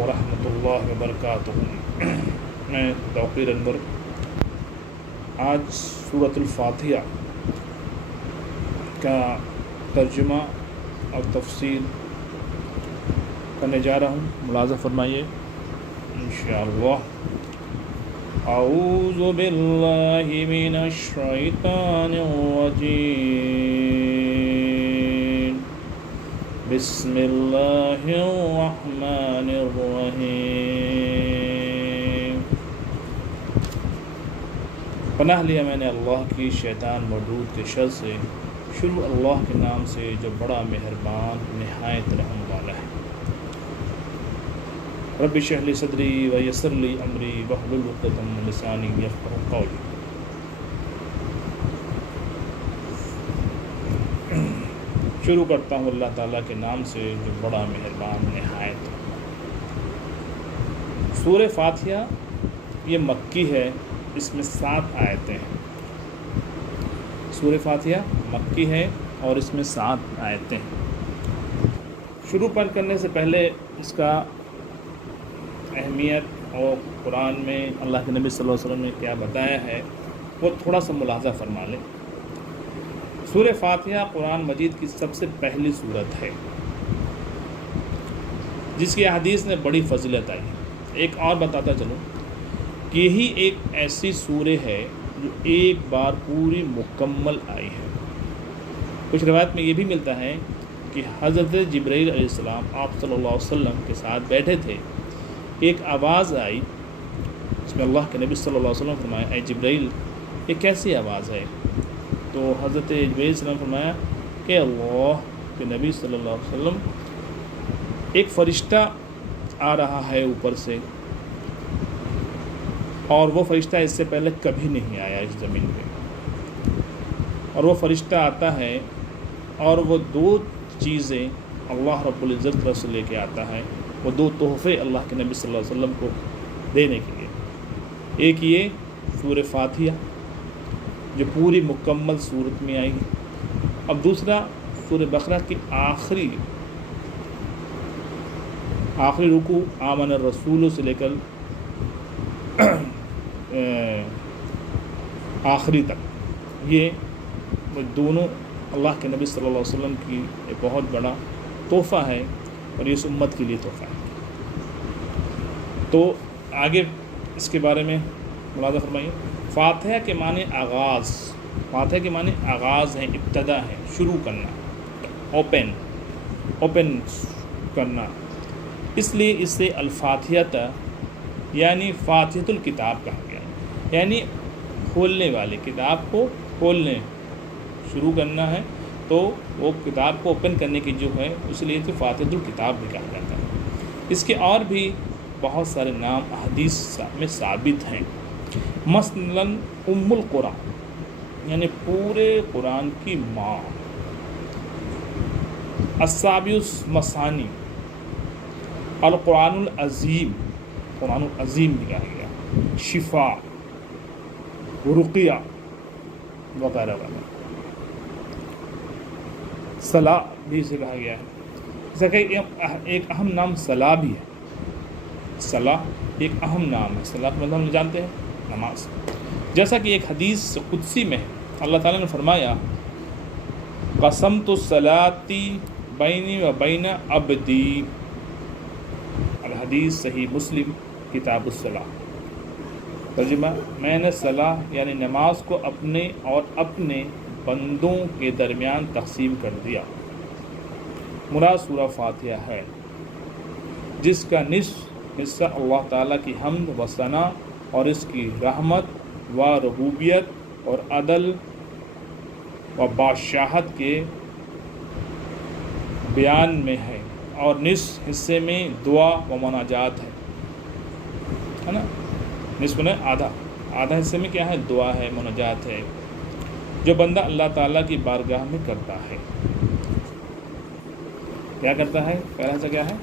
ورحمۃ اللہ وبرکاتہ۔ میں توقیر انور آج سورۃ الفاتحہ کا ترجمہ اور تفسیر کرنے جا رہا ہوں، ملاحظہ فرمائیے انشاءاللہ۔ اعوذ باللہ من الشیطان الرجیم، بسم اللہ الرحمن الرحیم۔ پناہ لیا میں نے اللہ کی شیطان مردود کے شر سے۔ شروع اللہ کے نام سے جو بڑا مہربان نہایت رحم والا ہے۔ رب اشرح لی صدری ویسر لی امری واحلل عقدۃ من لسانی یفقہوا قولی۔ شروع کرتا ہوں اللہ تعالیٰ کے نام سے جو بڑا مہربان نہایت۔ سورہ فاتحہ یہ مکی ہے، اس میں 7 آیتیں ہیں۔ سورہ فاتحہ مکی ہے اور اس میں 7 آیتیں ہیں۔ شروع پر کرنے سے پہلے اس کا اہمیت اور قرآن میں اللہ کے نبی صلی اللہ علیہ وسلم نے کیا بتایا ہے وہ تھوڑا سا ملاحظہ فرما لیں۔ سورہ فاتحہ قرآن مجید کی سب سے پہلی سورت ہے جس کی حدیث نے بڑی فضیلت آئی ہے۔ ایک اور بتاتا چلوں کہ یہی ایک ایسی سورہ ہے جو ایک بار پوری مکمل آئی ہے۔ کچھ روایت میں یہ بھی ملتا ہے کہ حضرت جبرائیل علیہ السلام آپ صلی اللہ علیہ وسلم کے ساتھ بیٹھے تھے، ایک آواز آئی اس میں اللہ کے نبی صلی اللہ علیہ وسلم فرمایا، اے جبرائیل یہ کیسی آواز ہے؟ تو حضرت جبرائیل علیہ السلام فرمایا کہ اللہ کے نبی صلی اللہ علیہ وسلم ایک فرشتہ آ رہا ہے اوپر سے، اور وہ فرشتہ اس سے پہلے کبھی نہیں آیا اس زمین پہ، اور وہ فرشتہ آتا ہے اور وہ 2 چیزیں اللہ رب العزت طرف سے لے کے آتا ہے، وہ 2 تحفے اللہ کے نبی صلی اللہ علیہ وسلم کو دینے کے لیے۔ ایک یہ سورہ فاتحہ جو پوری مکمل صورت میں آئی، اب دوسرا سورہ بقرہ کی آخری رکوع آمن الرسول سے لے کر آخری تک، یہ دونوں اللہ کے نبی صلی اللہ علیہ وسلم کی ایک بہت بڑا تحفہ ہے اور یہ اس امت کے لیے تحفہ ہے۔ تو آگے اس کے بارے میں ملاحظہ فرمائیے۔ فاتحہ کے معنی آغاز، فاتحہ کے معنی آغاز ہے، ابتدا ہے، شروع کرنا، اوپن کرنا، اس لیے اسے الفاتحہ یعنی فاتحۃ الکتاب کہا گیا، یعنی کھولنے والے، کتاب کو کھولنے شروع کرنا ہے تو وہ کتاب کو اوپن کرنے کی جو ہے اس لیے تو فاتحۃ الکتاب بھی کہا جاتا ہے۔ اس کے اور بھی بہت سارے نام احادیث میں ثابت ہیں، مثلا ام القرآن یعنی پورے قرآن کی ماں، السابع المثانی، القرآن العظیم، قرآن العظیم بھی کہا گیا، شفا، رقیہ وغیرہ وغیرہ۔ صلاح بھی اسے کہا گیا ہے، جیسا کہ ایک اہم نام صلاح بھی ہے۔ صلاح ایک اہم نام ہے، صلاح کا مطلب ہم جانتے ہیں نماز، جیسا کہ ایک حدیث قدسی میں اللہ تعالیٰ نے فرمایا، قسمت صلاتی بینی و بین عبدی، الحدیث صحیح مسلم کتاب الصلاح۔ ترجمہ، میں نے صلاح یعنی نماز کو اپنے اور اپنے بندوں کے درمیان تقسیم کر دیا۔ مراد سورہ فاتحہ ہے جس کا نصف حصہ اللہ تعالیٰ کی حمد و ثنا اور اس کی رحمت و ربوبیت اور عدل و بادشاہت کے بیان میں ہے، اور نصف حصے میں دعا و مناجات ہے نا، نصف نے آدھا حصے میں کیا ہے؟ دعا ہے، مناجات ہے، جو بندہ اللہ تعالیٰ کی بارگاہ میں کرتا ہے۔ کیا کرتا ہے؟ پہلا حصہ کیا ہے؟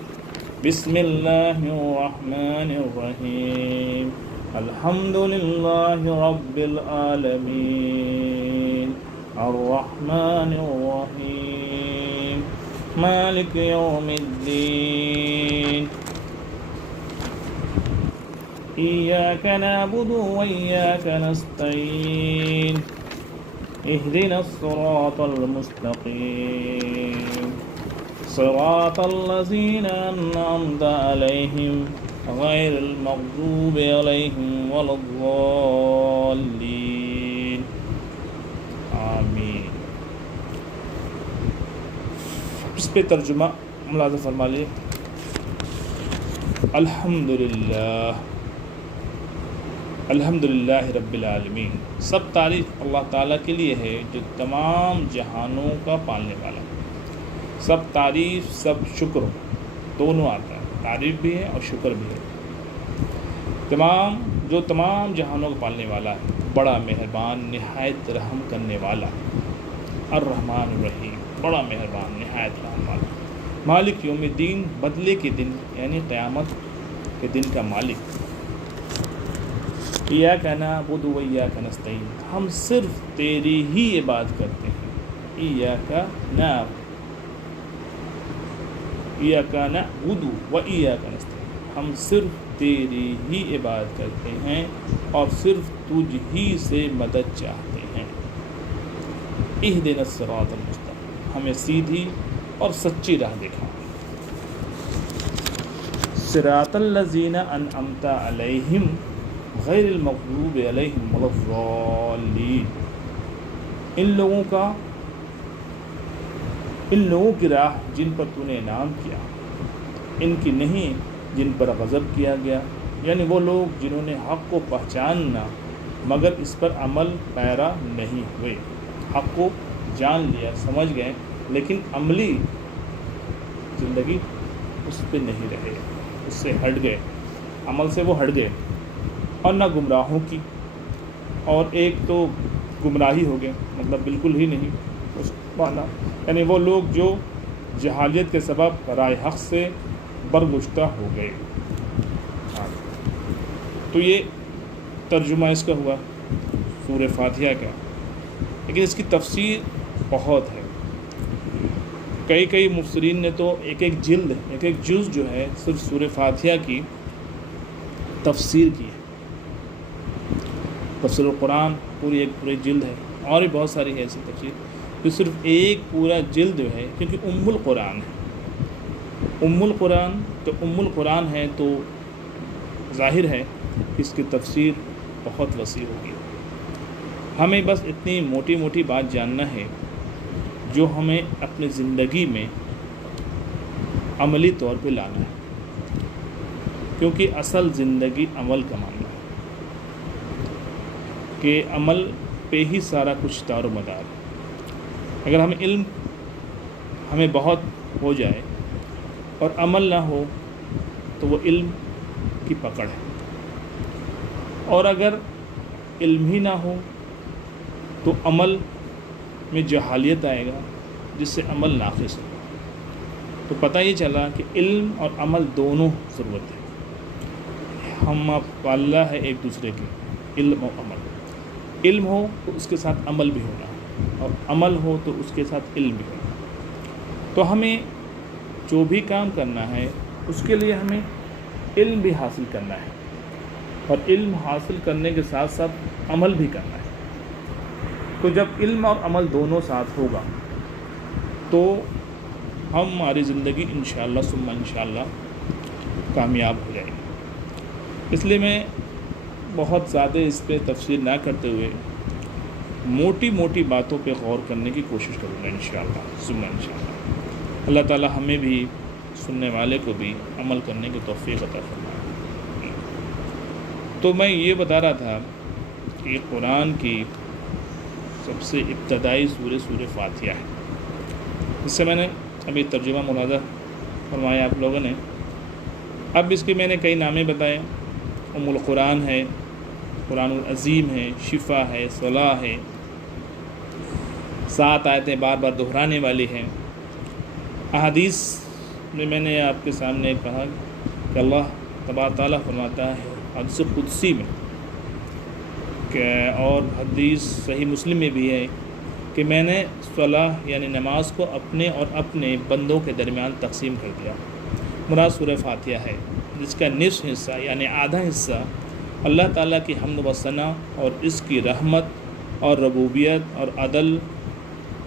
بسم اللہ الرحمن الرحیم، الحمد للہ رب العالمین، الرحمن الرحیم، مالک یوم الدین، إياك نعبد وإياك نستعين اهدنا الصراط المستقيم صراط الذين أنعمت عليهم غير المغضوب عليهم ولا الضالين آمین۔ اس پہ ترجمہ ملاحظہ فرما لیے۔ الحمدللہ رب العالمین، سب تعریف اللہ تعالیٰ کے لیے ہے جو تمام جہانوں کا پالنے والا ہے۔ سب تعریف سب شکر دونوں آتا ہے، تعریف بھی ہے اور شکر بھی ہے۔ جو تمام جہانوں کا پالنے والا ہے، بڑا مہربان نہایت رحم کرنے والا، الرحمن الرحیم، بڑا مہربان نہایت رحم والا، مالک یوم الدین، بدلے کے دن یعنی قیامت کے دن کا مالک۔ ایاک نعبد و ایاک نستعین، ہم صرف تیری ہی عبادت کرتے ہیں۔ ایاک نعبد و ایاک نستعین، ہم صرف تیری ہی عبادت کرتے ہیں اور صرف تجھ ہی سے مدد چاہتے ہیں۔ اہدنا الصراط المستقیم، ہمیں سیدھی اور سچی راہ دکھا۔ صراط الذین انعمت علیہم غیر المغضوب علیہم ولا الضالین، ان لوگوں کی راہ جن پر تو نے انعام کیا، ان کی نہیں جن پر غضب کیا گیا، یعنی وہ لوگ جنہوں نے حق کو پہچاننا مگر اس پر عمل پیرا نہیں ہوئے، حق کو جان لیا سمجھ گئے لیکن عملی زندگی اس پہ نہیں رہے، اس سے ہٹ گئے، عمل سے وہ ہٹ گئے، اور نہ گمراہوں کی، اور ایک تو گمراہی ہو گئے مطلب بالکل ہی نہیں اس معنی، یعنی وہ لوگ جو جہالیت کے سبب رائے حق سے برگشتہ ہو گئے۔ تو یہ ترجمہ اس کا ہوا سورہ فاتحہ کا، لیکن اس کی تفسیر بہت ہے۔ کئی مفسرین نے تو ایک جز جو ہے صرف سورہ فاتحہ کی تفسیر کی ہے۔ تفسیر القرآن پوری جلد ہے، اور بھی بہت ساری ہے ایسی تفسیر، جو صرف ایک پورا جلد جو ہے، کیونکہ ام القرآن ہے، ام القرآن ہے تو ظاہر ہے اس کی تفسیر بہت وسیع ہوگی۔ ہمیں بس اتنی موٹی بات جاننا ہے جو ہمیں اپنی زندگی میں عملی طور پہ لانا ہے، کیونکہ اصل زندگی عمل کا معاملہ ہے، کہ عمل پہ ہی سارا کچھ دار و مدار ہے۔ اگر علم ہمیں بہت ہو جائے اور عمل نہ ہو تو وہ علم کی پکڑ ہے، اور اگر علم ہی نہ ہو تو عمل میں جہالیت آئے گا جس سے عمل ناقص ہو۔ تو پتہ یہ چلا کہ علم اور عمل دونوں ضرورت ہے، ہم اللہ ہے ایک دوسرے کے، علم و عمل، علم ہو تو اس کے ساتھ عمل بھی ہونا، اور عمل ہو تو اس کے ساتھ علم بھی ہونا۔ تو ہمیں جو بھی کام کرنا ہے اس کے لیے ہمیں علم بھی حاصل کرنا ہے، اور علم حاصل کرنے کے ساتھ ساتھ عمل بھی کرنا ہے۔ تو جب علم اور عمل دونوں ساتھ ہوگا تو ہماری زندگی انشاءاللہ ثم انشاءاللہ کامیاب ہو جائے گی۔ اس لیے میں بہت زیادہ اس پہ تفسیر نہ کرتے ہوئے موٹی باتوں پہ غور کرنے کی کوشش کروں گا انشاءاللہ ثم انشاءاللہ۔ اللہ تعالی ہمیں بھی سننے والے کو بھی عمل کرنے کی توفیق عطا فرمائے۔ تو میں یہ بتا رہا تھا کہ قرآن کی سب سے ابتدائی سورہ فاتحہ ہے، اس سے میں نے ابھی ترجمہ ملاحظہ فرمایا آپ لوگوں نے۔ اب اس کے میں نے کئی نامے بتائے، ام القرآن ہے، قرآن العظیم ہے، شفا ہے، صلاح ہے، 7 آیتیں بار بار دہرانے والی ہیں۔ احادیث میں نے آپ کے سامنے کہا کہ اللہ تبارک تعالیٰ فرماتا ہے حدیث قدسی میں کہ، اور حدیث صحیح مسلم میں بھی ہے کہ میں نے صلاح یعنی نماز کو اپنے اور اپنے بندوں کے درمیان تقسیم کر دیا۔ مراد سورہ فاتحہ ہے، جس کا نصف حصہ یعنی آدھا حصہ اللہ تعالیٰ کی حمد و ثنا اور اس کی رحمت اور ربوبیت اور عدل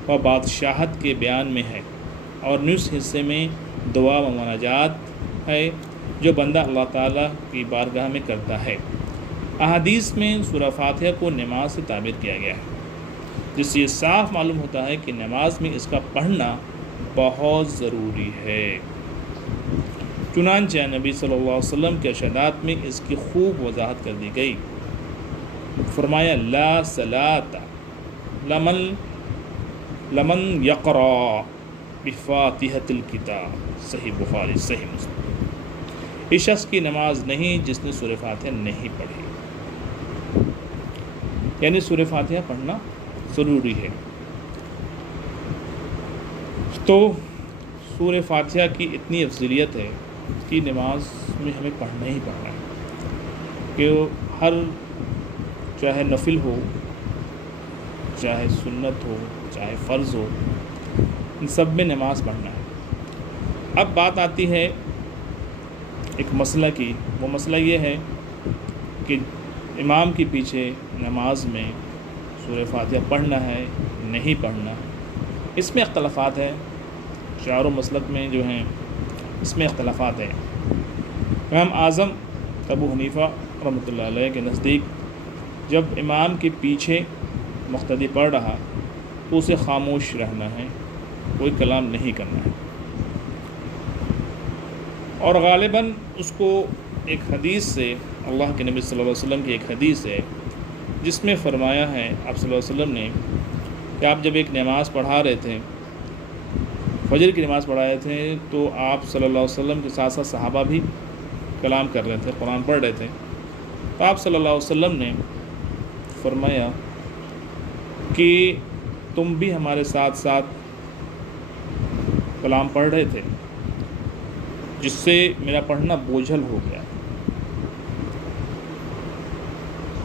و بادشاہت کے بیان میں ہے، اور نصف حصے میں دعا و مناجات ہے جو بندہ اللہ تعالیٰ کی بارگاہ میں کرتا ہے۔ احادیث میں سورہ فاتحہ کو نماز سے تعبیر کیا گیا ہے، جس سے یہ صاف معلوم ہوتا ہے کہ نماز میں اس کا پڑھنا بہت ضروری ہے۔ چنانچہ نبی صلی اللہ علیہ وسلم کے ارشادات میں اس کی خوب وضاحت کر دی گئی۔ فرمایا لا صلاۃ لمن یقرأ بفاتحۃ الکتاب، صحیح بخاری صحیح مسلم۔ اس شخص کی نماز نہیں جس نے سورہ فاتحہ نہیں پڑھی، یعنی سورہ فاتحہ پڑھنا ضروری ہے۔ تو سورہ فاتحہ کی اتنی افضلیت ہے کہ نماز میں ہمیں پڑھنا ہی پڑھنا ہے، کہ ہر چاہے نفل ہو، چاہے سنت ہو، چاہے فرض ہو، ان سب میں نماز پڑھنا ہے۔ اب بات آتی ہے ایک مسئلہ کی، وہ مسئلہ یہ ہے کہ امام کے پیچھے نماز میں سورہ فاتحہ پڑھنا ہے نہیں پڑھنا، اس میں اختلافات ہیں، چاروں مسلک میں جو ہیں اس میں اختلافات ہیں۔ امام اعظم ابو حنیفہ رحمۃ اللہ علیہ کے نزدیک جب امام کے پیچھے مقتدی پڑھ رہا تو اسے خاموش رہنا ہے، کوئی کلام نہیں کرنا ہے، اور غالباً اس کو ایک حدیث سے، اللہ کے نبی صلی اللہ علیہ وسلم کی ایک حدیث ہے جس میں فرمایا ہے آپ صلی اللہ علیہ وسلم نے کہ آپ جب ایک نماز پڑھا رہے تھے، فجر کی نماز پڑھا رہے تھے، تو آپ صلی اللہ علیہ وسلم کے ساتھ ساتھ صحابہ بھی کلام کر رہے تھے، قرآن پڑھ رہے تھے، تو آپ صلی اللہ علیہ وسلم نے فرمایا کہ تم بھی ہمارے ساتھ ساتھ کلام پڑھ رہے تھے، جس سے میرا پڑھنا بوجھل ہو گیا۔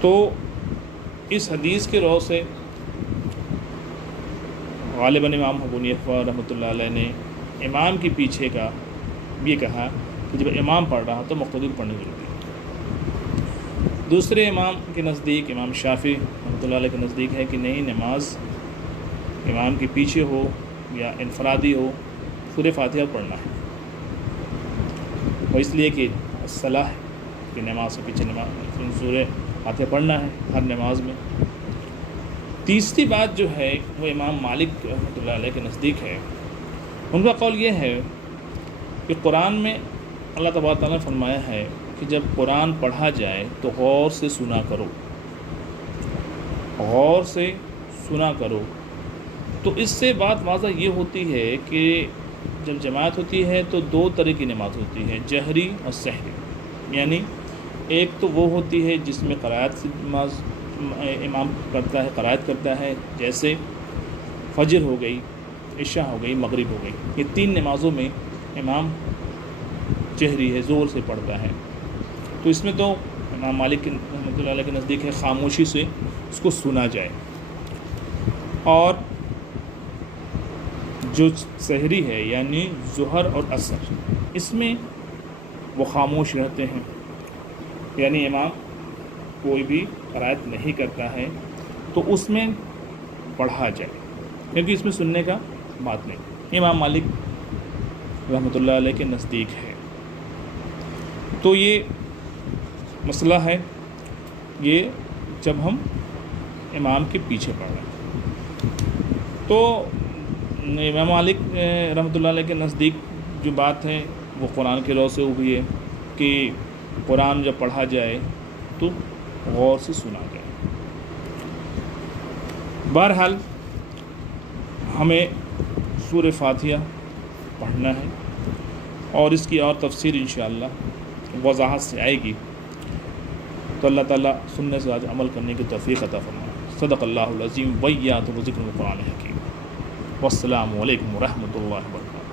تو اس حدیث کے رو سے غالباً امام ابو حنیفہ رحمۃ اللہ علیہ نے امام کے پیچھے کا بھی کہا کہ جب امام پڑھ رہا تو مقتدی کو پڑھنا ضروری ہے۔ دوسرے امام کے نزدیک، امام شافعی رحمۃ اللہ علیہ کے نزدیک ہے کہ نہیں، نماز امام کے پیچھے ہو یا انفرادی ہو، سورہ فاتحہ پڑھنا ہے، وہ اس لیے کہ صلاح کہ نماز کے پیچھے سورہ فاتحہ پڑھنا ہے ہر نماز میں۔ تیسری بات جو ہے وہ امام مالک رحمۃ اللہ علیہ کے نزدیک ہے، ان کا قول یہ ہے کہ قرآن میں اللہ تبارک تعالیٰ نے فرمایا ہے کہ جب قرآن پڑھا جائے تو غور سے سنا کرو، غور سے سنا کرو۔ تو اس سے بات واضح یہ ہوتی ہے کہ جب جماعت ہوتی ہے تو دو طرح کی نماز ہوتی ہے، جہری اور سحری، یعنی ایک تو وہ ہوتی ہے جس میں قرائت کی نماز امام کرتا ہے، قرائت کرتا ہے، جیسے فجر ہو گئی، عشاء ہو گئی، مغرب ہو گئی، یہ تین نمازوں میں امام جہری ہے، زور سے پڑھتا ہے۔ تو اس میں تو امام مالک رحمۃ اللہ علیہ کے نزدیک ہے خاموشی سے اس کو سنا جائے، اور جو سحری ہے یعنی ظہر اور عصر، اس میں وہ خاموش رہتے ہیں، یعنی امام کوئی بھی قرائت نہیں کرتا ہے تو اس میں پڑھا جائے، کیونکہ اس میں سننے کا بات نہیں، امام مالک رحمۃ اللہ علیہ کے نزدیک ہے۔ تو یہ مسئلہ ہے، یہ جب ہم امام کے پیچھے پڑھ رہے ہیں۔ تو امام مالک رحمۃ اللہ علیہ کے نزدیک جو بات ہے وہ قرآن کے رو سے ہوئی ہے کہ قرآن جب پڑھا جائے تو غور سے سنا جائے۔ بہرحال ہمیں سورہ فاتحہ پڑھنا ہے، اور اس کی اور تفسیر انشاءاللہ وضاحت سے آئے گی، تو اللہ تعالیٰ سننے سے آج عمل کرنے کی توفیق عطا فرمائے۔ صدق اللہ العظیم ویاتہ ذکر القرآن الحکیم۔ والسلام علیکم ورحمۃ اللہ وبرکاتہ۔